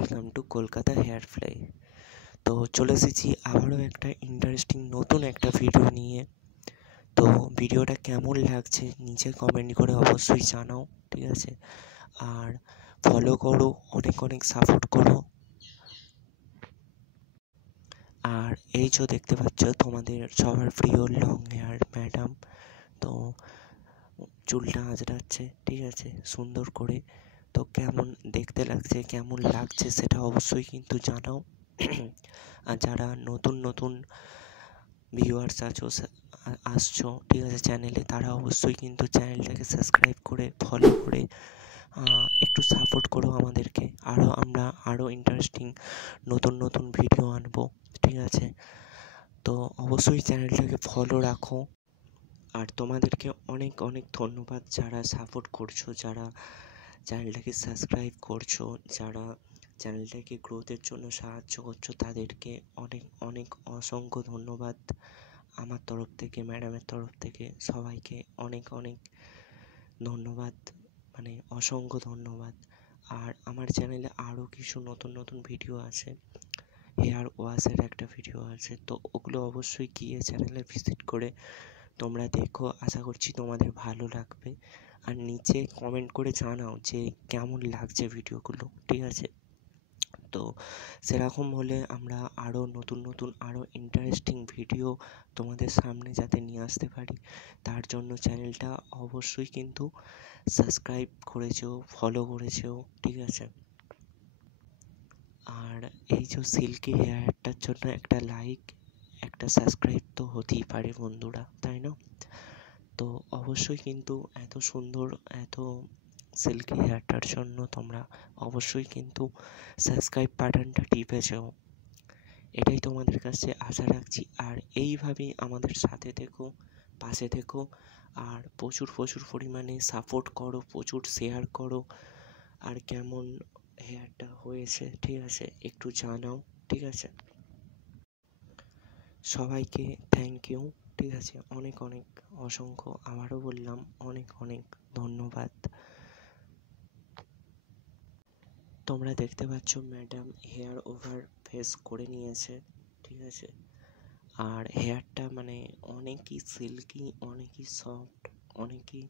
Welcome to Kolkata hair fly. তো চলে এসেছি আবারও একটা ইন্টারেস্টিং নতুন একটা ভিডিও নিয়ে। তো ভিডিওটা কেমন লাগছে নিচে কমেন্ট করে অবশ্যই জানাও, ঠিক আছে? আর ফলো করো, অনেক অনেক সাপোর্ট করো। আর এই যে দেখতে পাচ্ছ তোমাদের সবার প্রিয় লং হেয়ার ম্যাডাম, তো চুলটা আঁচড়াচ্ছে, ঠিক আছে, সুন্দর করে। তো কেমন দেখতে লাগছে, কেমন লাগছে সেটা অবশ্যই কিন্তু জানাও। আর যারা নতুন নতুন ভিউয়ার্স আসছো, ঠিক আছে, চ্যানেলে, তারা অবশ্যই কিন্তু চ্যানেলটাকে সাবস্ক্রাইব করে ফলো করে একটু সাপোর্ট করো আমাদেরকে। আমরা আরও ইন্টারেস্টিং নতুন নতুন ভিডিও আনবো, ঠিক আছে? তো অবশ্যই চ্যানেলটাকে ফলো রাখো। আর তোমাদেরকে অনেক অনেক ধন্যবাদ যারা সাপোর্ট করছো, যারা চ্যানেলটাকে সাবস্ক্রাইব করছো, যারা চ্যানেলটাকে গ্রোথের জন্য সাহায্য করছো, তাদেরকে অনেক অনেক অসংখ্য ধন্যবাদ আমার তরফ থেকে, ম্যাডামের তরফ থেকে। সবাইকে অনেক অনেক ধন্যবাদ, মানে অসংখ্য ধন্যবাদ। আর আমার চ্যানেলে আরও কিছু নতুন নতুন ভিডিও আছে, হেয়ার ওয়াশের একটা ভিডিও আছে, তো ওগুলো অবশ্যই গিয়ে চ্যানেলে ভিজিট করে তোমরা দেখো। আশা করছি তোমাদের ভালো লাগবে। আর নিচে কমেন্ট করে জানাও যে কেমন লাগছে ভিডিওগুলো, ঠিক আছে? তো সেরকম হলে আমরা আরও নতুন নতুন আরও ইন্টারেস্টিং ভিডিও তোমাদের সামনে যাতে নিয়ে আসতে পারি, তার জন্য চ্যানেলটা অবশ্যই কিন্তু সাবস্ক্রাইব করেছো, ফলো করেছো, ঠিক আছে? আর এই যে সিল্কি হেয়ারটার জন্য একটা লাইক, একটা সাবস্ক্রাইব তো হতেই পারে বন্ধুরা, তাই না? তো অবশ্যই কিন্তু এত সুন্দর, এত সিল্কি হেয়ারটার জন্য তোমরা অবশ্যই কিন্তু সাবস্ক্রাইব বাটনটা টিপেছো, এটাই তোমাদের কাছে আশা রাখছি। আর এইভাবেই আমাদের সাথে থেকো, পাশে থেকো, আর প্রচুর প্রচুর পরিমাণে সাপোর্ট করো, প্রচুর শেয়ার করো। আর কেমন হেয়ারটা হয়েছে, ঠিক আছে, একটু জানাও, ঠিক আছে? সবাইকে থ্যাংক ইউ, ঠিক আছে? অনেক অনেক অসংখ্য, আবারও বললাম, অনেক অনেক ধন্যবাদ। তোমরা দেখতে পাচ্ছ ম্যাডাম হেয়ার ওভার ফেস করে নিয়েছে, ঠিক আছে? আর হেয়ারটা মানে অনেকই সিল্কি, অনেকই সফট, অনেকই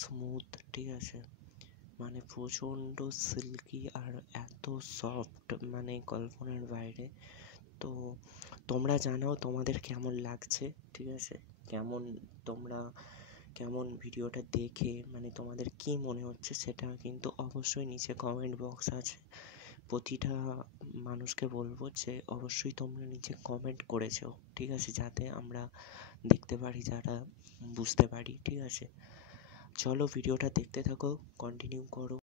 স্মুথ, ঠিক আছে? মানে প্রচণ্ড সিল্কি আর এত সফট, মানে কল্পনার বাইরে। তো তোমরা জানাও তোমাদের কেমন লাগছে, ঠিক আছে? কেমন ভিডিওটা দেখে মানে তোমাদের কি মনে হচ্ছে সেটা কিন্তু অবশ্যই নিচে কমেন্ট বক্স আছে। প্রতিটা মানুষকে বলবো যে অবশ্যই তোমরা নিচে কমেন্ট করেছো, ঠিক আছে, যাতে আমরা দেখতে পারি, যারা বুঝতে পারি, ঠিক আছে? চলো ভিডিওটা দেখতে থাকো, কন্টিনিউ করো।